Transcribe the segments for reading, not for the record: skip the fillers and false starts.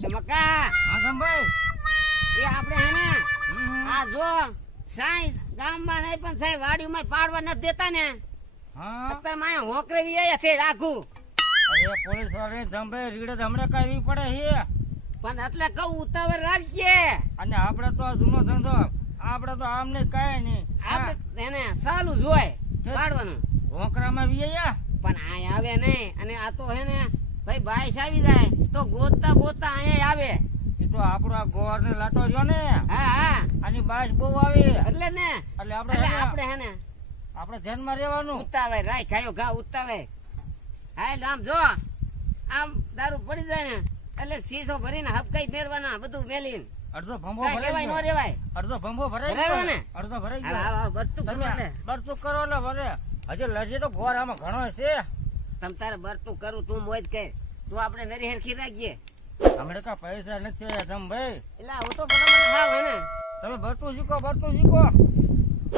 મકા હા ધમભાઈ એ આપણે હે ને આ જો સાઈ ગામમાં નહીં પણ સાઈ વાડીમાં પાડવા નથી દેતા ને હા અત્યારે માયા હોકરે વી છે રાખું અરે પોલીસ વાળા ધમભાઈ રીડે હમણાં કાઢવી પડે છે પણ એટલે કહું ઉતાવળ રાખજે અને આપણે તો આ જૂનો ધંધો આપણે તો આમને કાંઈ નહીં આપણે એને સાલું જોય પાડવાનું હોકરામાં વીયા પણ આ આવે નહીં અને આ તો હે ને ભાઈ બાઈસ આવી જાય તો ગોતતા ગોતતા અહીંયા આવે એ તો આપણો આ ગોર ને લાટો રહ્યો ને હા હા આની બાસ બહુ આવી એટલે ને એટલે આપણે હે ને આપણે ધ્યાનમાં રહેવાનું ઉતાવે રાય ખાયો ઘા ઉતાવે હા એટલે આમ જો આમ દારૂ પડી જાય ને એટલે શીશો ભરીને હપકાઈ મેળવાના બધું મેલીને અડધો ભંભો કાંઈ ભરાઈ કહેવાય નો ગયો રેવાય અડધો ભંભો ભરાઈ ભરાયો ગયો ને? અડધો ભરાઈ હાલ, ગયો હાલ, હાલ, બરતું કરો તમે એટલે. બરતું કરો એટલે ભરે હજી લજે તો ગોર આમાં ઘણો છે તમ તારે બરતું કરું તું મોજ કે તું આપણે નરી હેરખી રાખીએ હમણાં કા પૈસા નથી ધમભાઈ એટલે હું તો બરાબર હાવ હે ને તમે બરતું શીખો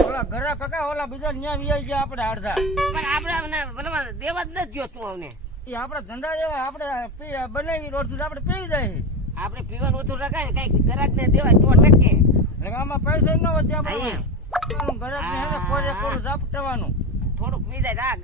ઓલા ઘરે કકા ઓલા બીજા ન્યા વી ગયા આપણે અડધા પણ આપણે બરાબર દેવા જ નથી જોતું અમને એ આપણા ધંધા જેવા આપણે બનાવી રોજ આપણે પી જાય આપણે પીવાનું ઓછું રખાય ને કઈ ગરાક ને દેવાય તો ટકે એટલે આમાં પૈસા ન વધે આપણે અહીંયા. ગરક ને હે કોરે કોરું ઝાપટવાનું થોડુંક પી જાય રાગ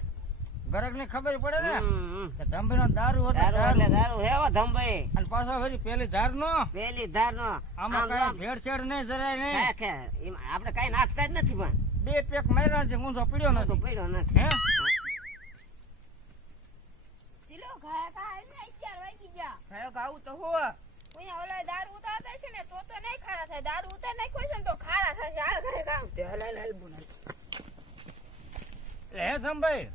ગરક ને ખબર પડે ને હમ. કે ધંભી નો દારૂ એટલે દારૂ દારૂ. એટલે દારૂ હે હો ધંભાઈ અને પાછો ફરી પેલી ધાર નો પેલી ધાર નો આમાં કઈ ભેળસેળ નહીં જરાય નહીં આપણે કઈ નાખતા જ નથી પણ બે પેક માર્યા છે ઊંધો પડ્યો તો નથી પડ્યો નથી હે ચીલો ખાયા કા એને 11 વાગી ગયા કયો ખાવું તો હું ઓયા ઓલા દારૂ ઉતારતા છે ને તો નહીં ખારા થાય દારૂ ઉતાર નાખ્યો છે ને તો ખારા થશે હાલ ઘરે કામ હે ધમભાઈ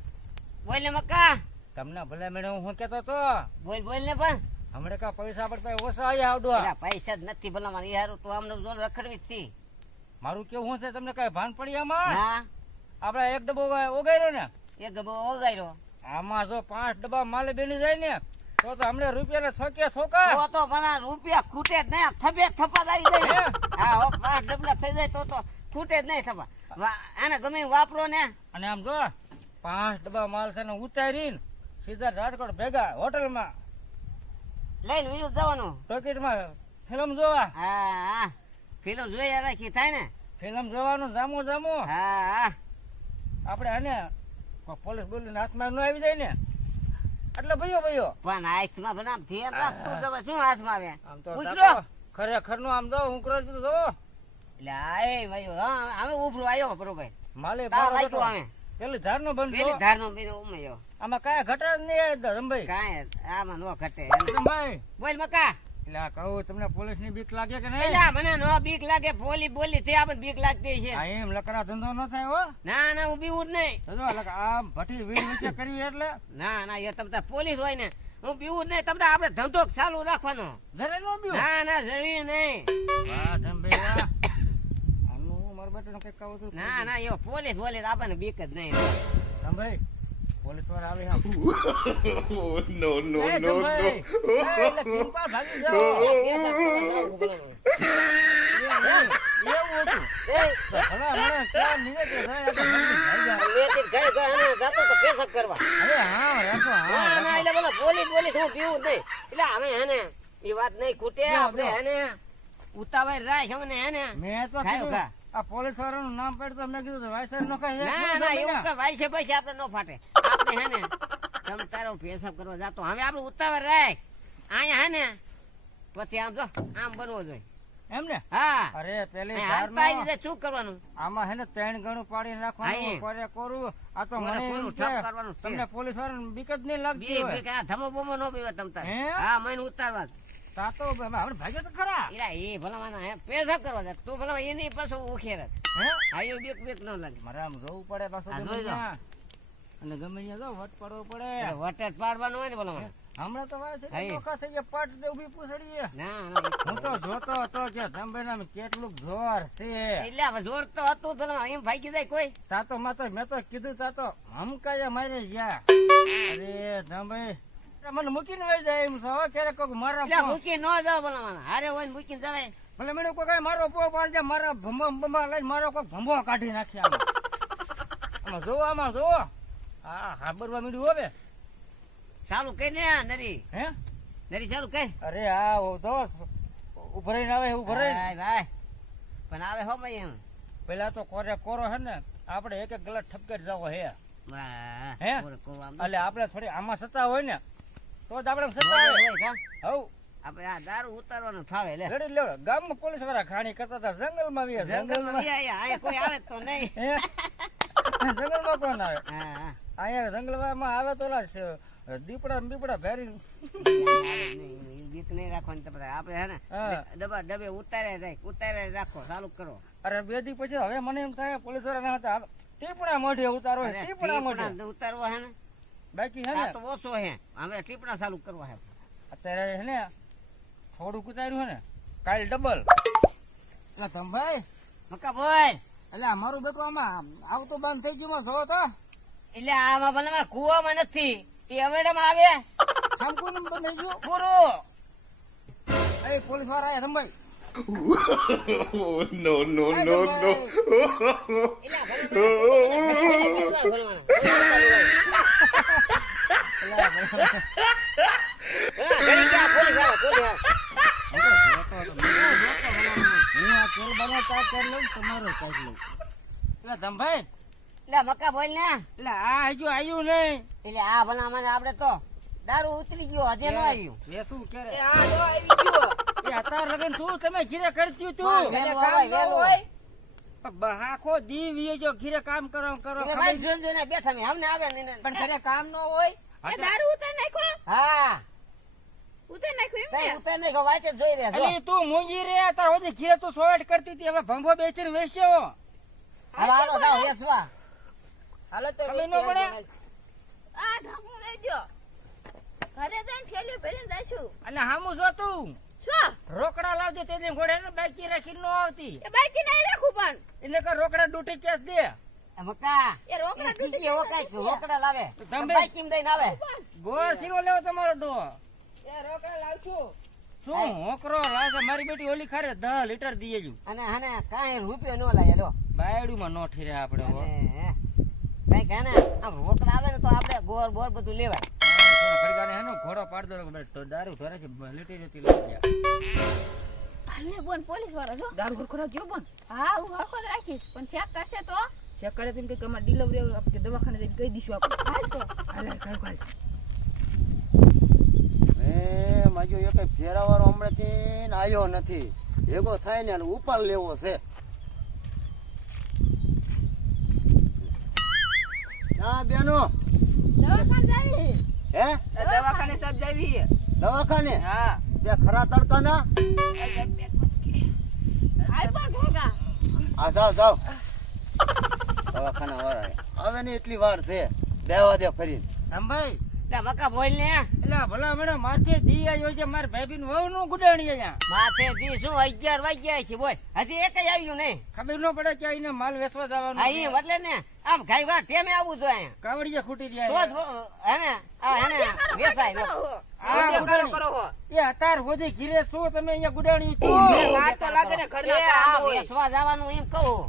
બોલ ને મક્કા તમને ભલે મેડમ હું કેતો તો બોલ ને પણ હમણાં કા પૈસા આપણે પાસે ઓછા આવ્યા આવડવા પેલા પૈસા જ નથી ભલા મારી યાર તું આમને જોર રખડવી જ છી મારું કેવું હું છે તમને કઈ ભાન પડી આમાં ના આપડે એક ડબ્બો ઓગાયરો ને એ ગબો ઓગાયરો આમાં જો 5 ડબ્બા માલે બેની જાય ને તો હમણાં રૂપિયા છોકે છોકા તો પણ રૂપિયા ખૂટે જ નહીં થબે થપા આવી જાય હા હો 5 ડબલા થઈ જાય તો ખૂટે જ નહીં થપા આને ગમે એવું વાપરો ને અને આમ જો 5 ડબ્બા માલ છે ને ઉતારીને સીધા રાજકોટ ભેગા હોટલમાં લઈને બીજું જવાનું ટિકિટમાં ફિલ્મ જોવા હા હા ફિલ્મ જોઈ રાખી થાય ને ફિલ્મ જોવાનું જામું હા હા આપણે આને પોલીસ બોલીને હાથમાં ન આવી જાય ને એટલે ભયો પણ આઈસમાં બનાવ ધ્યાન રાખતું જવા શું હાથમાં આવે આમ તો ઉતરો. ખરેખર નું આમ જો હું કરો છું જો એટલે આય ભાઈ હા અમે ઉભરો આવ્યો બરોબર માલે તાર બારો લાગ્યું હતો. અમે પેલી ધાર નો બંધ પેલી જો. ધારનો બીજો ઉમયો આમાં કાંઈ ઘટે જ નહીં રમભાઈ કાંઈ આમાં નો ઘટે રમભાઈ બોલ મકા એટલે આ કહું તમને પોલીસ ની બીક લાગે કે નહીં એટલે મને નો બીક લાગે બોલી તે આપણને બીક લાગતી છે આ એમ લકડા ધંધો ન થાય હો ના હું બીવું જ નહીં તો જો આમ ભઠ્ઠી વીડ વિશે કરવી એટલે ના એ તમે પોલીસ હોય ને હું બીવું જ નહીં તમને આપણે ધંધો ચાલુ રાખવાનો જરે નો બીઓ ના જરી નહીં વાહ ધમભાઈ વાહ આનું મારા બેટાને કઈક કહું છું ના એવો પોલીસ બોલે આપણને બીક જ નહીં ધમભાઈ પોલીસ વાળા આવી આમ no, no, એ no, ધમભાઈ, no. એ એટલે કિંપા ભાગી જાઓ. એવું હતું. તો હવે હમણાં ક્યાં નીકળે છે? હવે આપણે જલ્દી ભાઈ જાઓ. અરે હા રાખો હા પોલીસ હું પીવું જ નહીં એટલે અમે હેને એ વાત નહીં ખૂટે આપણે હેને ઉતાવળ રાખ અમને હેને મેં તો ખાયો કીધું ખા. આ પોલીસ વાળાનું નામ પડ્યું તો મેં કીધું વાયસર નો કઈ ના એવું કે વાયસે પૈસે આપણે નો ફાટે આપણે હેને તમે તારો પેશાબ કરવા જાતો હવે આપણે ઉતાવળ રાખ અહીંયા હેને પછી આમ જો આમ બનવો જોઈએ એમ ને હા અરે પેલી અહીં ધારનો હાલતા આવી જાય, શું કરવાનું આમાં હે ને 3 ગણું પાડીને રાખવાનું અહીં. કોરે કોરું આ તો કોરે મને કોરું એમ ઠપ છે, કરવાનું છે. તમને પોલીસ વાળાને બીક જ નહીં લાગતી બે હોય બે આ ધમો બોમો નો પીવે તમ તાર હે? હા મને ઉતારવા તાતો આપણે ભાગ્યો તો ખરા એલા એ ભલામાં હે પેશાબ કરવા જાય તું ભલામાં એ નહીં પાછો ઉખેર હે હા એ બેક ન લાગે મારે આમ જોવું પડે પાછું આ ગમે જોઈ લો. ત્યાં. અને ગમે ત્યાં જો વટ પડવો પડે વટે જ પાડવાનું હોય ને ભલામાં હમણાં તો વાય છે અહીં. નોખા થઈ ગયા પાટ દે ઊભી પૂછડીએ ના હું તો જોતો હતો કે ધમભાઈનામાં કેટલું જોર છે એટલે હવે જોર તો હતું ભલામાં એમ ભાગી જાય કોઈ તાતો માતો મેં તો કીધું તાતો હમકાયા મારે ગયા અરે ધમભાઈ મને મૂકીને વહી જાય એમ છો હવે ક્યારેક કોક મારા એટલે મૂકી ન જાવ ભલામાં હારે હોય ને મૂકીને જવાય ભલે મને કોઈ મારો પો પાડજે મારા ભંબા લઈને મારો કોઈ ભંબો કાઢી નાખ્યા આમાં જોવો હા હાબરવા મીડ્યું હવે ચાલુ કઈ ને નરી હે નરી ચાલુ કઈ અરે આ ઓ દોસ્ત ઉભો રહીને આવે ઉભો રહીને ભાઈ ભાઈ પણ આવે હો ભાઈ એમ પેલા તો કોરો હે ને આપણે એક એક ગલાસ ઠપકેટ જાવો હે વાહ હે? એટલે આપણે થોડી આમાં સત્તા હોય ને તો જ આપણે સત્તા આવે હવ આપણે આ દારૂ ઉતારવાનું ફાવે લે રેડી લેવડો ગામમાં પોલીસ વાળા ખાણી કરતા હતા જંગલમાં આવ્યા જંગલમાં આયા કોઈ આવે તો નહીં હે? જંગલમાં કોણ આવે હા હા અહીંયા જંગલમાં આવે તો ઓલા દીપડા ને બીપડા ભેરી ગીત નહીં રાખવાનું તમારે આપણે હે ને હા. ડબ્બા ડબે ઉતારે રાખો ચાલુ કરો અરે બે દી પછી હવે મને એમ થાય પોલીસ વાળા ના હતા ટીપણા મોઢે ઉતારો અરે ટીપણા મોઢે ટીપણા ઉતારવા હે ને બાકી હે આ ને તો ઓછો હે હવે ટીપણા ચાલુ કરવા હે અત્યારે હે ને થોડુંક ઉતાર્યું હે ને કાલ ડબલ એટલે તમભાઈ મકા બોલ એટલે અમારું બેટું આમાં આવતો બંધ થઈ ગયું છો તો એટલે આમાં ભલે કુવામાં નથી એ અવેડામાં આવે આમ કોઈ નંબર નહીં ગયો પૂરું એ પોલીસ વાળા આયા તમભાઈ no, no, no, no. તમભાઈ એટલે મકા બોલ ને એટલે આ હજુ આવ્યું નહીં એટલે આ ભલા મને આપડે તો દારૂ ઉતરી ગયો હજે ન આવ્યું એ શું કરે એ આ જો આવી ગયો એ અત્યારે લગન શું તમે ઘીરે કરતી હા, તું વહેલું આવે, વહેલું. આખો દી વીએ જો ઘીરે કામ કરો એટલે ભાઈ જોઈને જોઈને બેઠા મેં અમને આવે ને પણ ઘરે કામ ન હોય એ દારૂ ઉતાર નાખ્યો હા ઉતાર નાખ્યો કઈ એમ ઉતર નહીં વાંચે જ જોઈ લે જો. અલી તું મૂંગી રે તાર હોદી ઘીરે તું સોવેટ કરતી હતી હવે ભંભો બેસીને વેચ્યો હવે હાલો જાઓ વેચવા હાલો તો ખબર ન પડે? આ ઢાંકણું લેજો ઘરે જઈને થેલી ભરીને જાશું અને હામું જો તું શું રોકડા લાવજે તે દી ઘોડે ને બાકી રાખી ન આવતી એ બાકી નહીં રાખું પણ એટલે કે રોકડા ડૂટી કેસ દે એ મકા એ રોકડા એ તૂટી ખીચી એવો કાંઈક રોકડા લાવે તમે- બાઈક કેમ દઈને આવે ગોળ શીરો લેવો તમારો ડો એ રોકડા લાવશું શું હોકરો લાવશે મારી બેટી ઓલી ખારે 10 લીટર દીએ જુ અને હને કાંઈ રૂપિયો ન લાગે લો બાયડુમાં નો ઠીરે આપણે હો. કઈક હે ને આમ રોકડા આવે ને તો આપણે ગોળ બોર બધું લેવાય થોડા ખડકાને હેનો ઘોડો પાડ દો તો દારૂ ધરે છે લીટી જતી લઈ ગયા હાલે બોન પોલીસ વાળો જો દારૂ હરખો રાખજો પણ હા હું હરખો જ રાખીશ પણ ચેક કરશે તો ચેક કરે તેમ કે અમારે ડિલિવરી આપણે દવાખાને જઈને કહી દઈશું આપણે હાલ તો હાલે કાલ એ માજો એ કઈ ફેરાવાળો હમણાંથી આવ્યો નથી ભેગો થાય ને ઉપાડ લેવો છે હા બેનો દવાખાને જાવી હે દવાખાને સાહેબ જાવી દવાખાને હા બે ખરા તડકાના હાલ પણ ભેગા આ જાવ જાવ દવાખાના વાળા હવે ને એટલી વાર છે બેવા દે ફરીને અંભાઈ એટલે મકા બોલ ને એટલે ભલા મને માથે દી આવ્યો છે માર ભાભીન વહુ નું ગુડાણી અહીંયા માથે દી શું 11 વાગ્યા છે બોય હજી એકય આવ્યું નહીં ખબર ન પડે કે આઈને માલ વેચવા જવાનું આ ઈ એટલે ને આમ ગાય ગા તેમે આવવું જોઈએ કાવડિયા ખૂટી તો જાય જ હે ને આ હે ને વેચાય નો આ ગુડાણી. કરો હો એ અતાર હોદી ઘીરે શું તમે અહીંયા ગુડાણી છો વાર તો લાગે ને એ ઘરના આ કામ હોય વેચવા જવાનું એમ કહું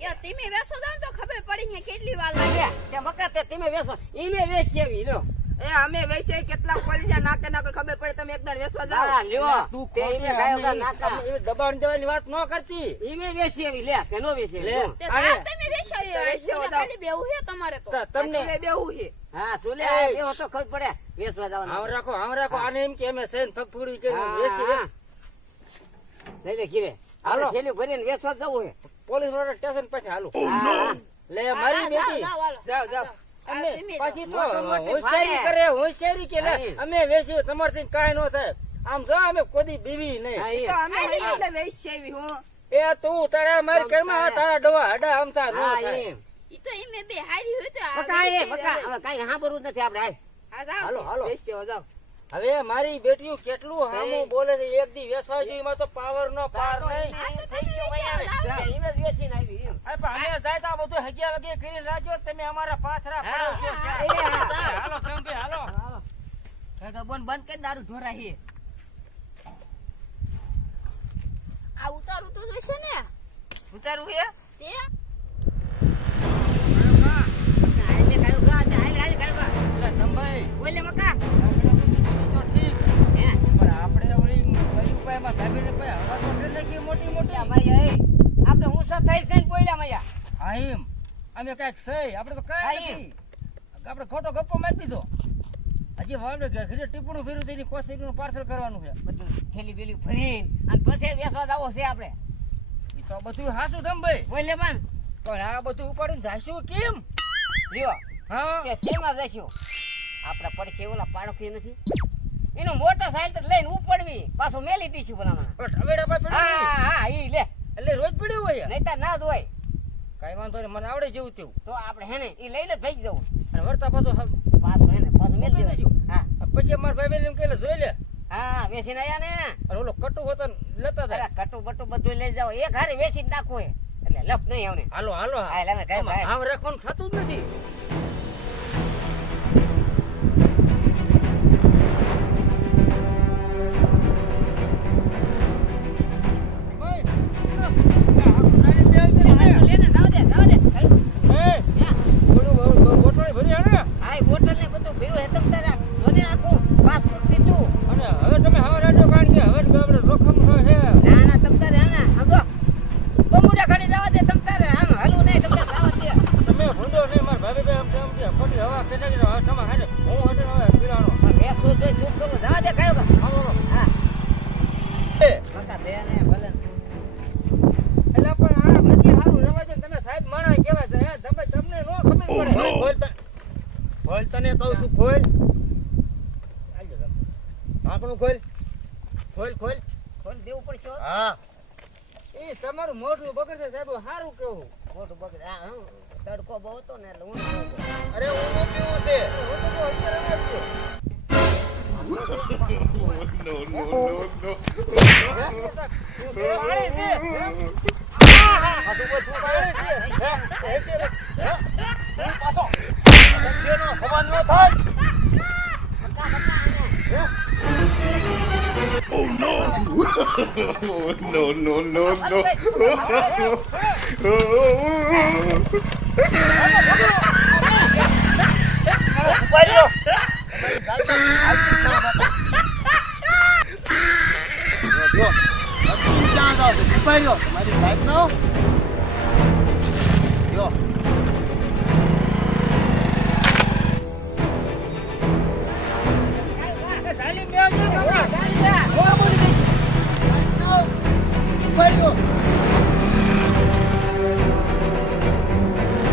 એ તમે વેસો જાવ તો ખબર પડી ને કેટલી વાર લાગે લે તે મકા તે તમે વેચો ઈને વેચી આવી લો એ અમે વેચે કેટલા પોલીસ નાકે ના કોઈ ખબર પડે તમે એકદમ વેચવા જાઓ હા લ્યો તું તે ઈને ગાયો ગા નાકા દબાણ દેવાની વાત ન કરતી ઈને વેચી આવી લે કે નો વેચી લે. તે અરે. રાત તમે વેસાવી વેચો જાવ. ખાલી બેવું છે તમારે તો તમને બેવું છે હા સુલે એવો તો ખબર પડે વેચવા જવાનું આમ રાખો આને એમ કે અમે સેન ફગફુડી કે હા, વેચી હા. લઈ લે કીરે હાલો. હાલો થેલી ભરીને વેચવા જવું હે પોલીસ વાળા સ્ટેશન પાસે હાલો હા લે મારી બેટી જાઓ જાઓ અમે તમે પાછી તો મોટું મોટું હોશિયારી ફાડે. કરે હોશિયારી કે લે હા. અમે વેચી તમારથી કાંઈ ન થાય આમ જો અમે કોદી બીવી નહીં હા, તો ઈ. અમે એટલે વેચી હું એ તું તારા મારી ઘરમાં તારા ડવા હડા આમતા ન હા, થાય ઈ. ઈ તો ઈમે બે હારી હોય તો આ મકા એ વેચી મકા આવે. હવે કાંઈ સાંભળવું જ નથી આપણે હાલ. હા જાઓ હાલો હાલો વેચી જાઓ હવે મારી બેટીઓ કેટલું હામું બોલે છે એક દી વેચવા જોઈએ એમાં તો પાવર નો પાર નહીં આ તો થઈ તમે ગયો ભાઈ વેચી આવે. ઈને જ વેચીને આવી એમ. અરે પણ અમે જાય તો આ બધું 11 વાગે કરીને રાખજો તમે અમારા પાથરા હા, પડો છો હા, ક્યાં? હાલો સંભી હાલો કાકા બોન બંધ કરી દારૂ ઢોરા હે આ ઉતારું તો જોઈશે ને ઉતારું હે તે હાલ લે કાયો ગા, હાલ હાલ કાયો ગા. એટલે તંભાઈ ઓય લે મકા તો ઠીક હે મૈયા એ આપણે ઊંચા થઈ કઈ બોલ્યા મૈયા હા એમ અમે કાંઈક સહી આપણે તો હા, કાંઈ એમ. નથી આપણે ખોટો ગપ્પો મારી દીધો હજી વાવડે ઘરે ટીપણું ફેર્યું તેની કોથળીનું પાર્સલ કરવાનું છે બધું થેલી બેલી ભરીને અને પછી વેસવા દાવો છે આપણે એ તો બધું હાસું થમ ભાઈ બોલે પણ પણ આ બધું ઉપાડીને જાશું કેમ લ્યો હા કે શેમાં જઈશું આપણે પડશે ઓલા પાડોશી નથી એનું મોટર સાયકલ લઈને ઉપડવી પાછું મેલી દઈશું ભલામણ પણ ઢવેડા પાસે પડ્યું હા નહીં. હા ઈ લે એટલે રોજ પડ્યું હોય નહીતર ના જ હોય કાંઈ વાંધો નહીં મને આવડે જેવું તેવું તો આપણે હે ને ઈ લઈને જ ભાઈ જવું અને વળતા પાછો પાછું હે ને પાછું મેલી મૂકી દેવું હા પછી અમારા ભાઈ બહેન એમ કહેલે જોઈ લે હા વેચીને આયા ને અને ઓલો કટુ હોતો ને લેતા અરે હતા કટુ બટુ બધું લઈ જાવ એક હારે વેચી જ નાખો એટલે લપ નહીં આવને હાલો હાલો હા લાવે કઈ ભાઈ આમ રાખવાનું થતું જ નથી લેને જાવ દે ગોઠવાણી ભરી આને હા ઈ બોટલ ને બધું ભીરું હે તમ તારા જોને આખું પાસપોર્ટ લીધું અને હવે તમે હવે રાજો કારણ કે હવે આપણે જોખમ છે ના ના તમ તારે હે ને આમ જો બમુડા ઘડી જવા દે તમ તારે આમ હલવું નહીં તમ તારે જવા દે તમે ભૂંડો નહીં મારા ભાભી આમ તેમ છે ખોટી હવા કે નાખી હવે તમે હાલે હું હટે હવે પીરાણો મેં શું જોઈ શું કરું જવા દે કયો કા હા મકા દે ને ભલે એટલે પણ આ નથી સારું રવા દે તમે સાહેબ માણા કહેવાય છે હે તમે તમને નો ખબર પડે ખોલ તને કહું છું ખોલ હાલો તમે. આપણું ખોલ ખોલ ખોલ ફોન દેવું પડશે હો. હા એ તમારું મોઢું બગડશે સાહેબ સારું કેવું મોટું બગડે હા હું તડકો બહુ હતો ને એટલે હું ન હતો. અરે ઊંધું પીવું છે હું તો બહુ અત્યારે રમે જ છું. No, no, no, no. પાણી છે પાછું બધું પાડે છે હે? હે છે રે. હે? તું પાછો એનો ખબર ન થાય Oh, no, no, no, no. ઉપાડી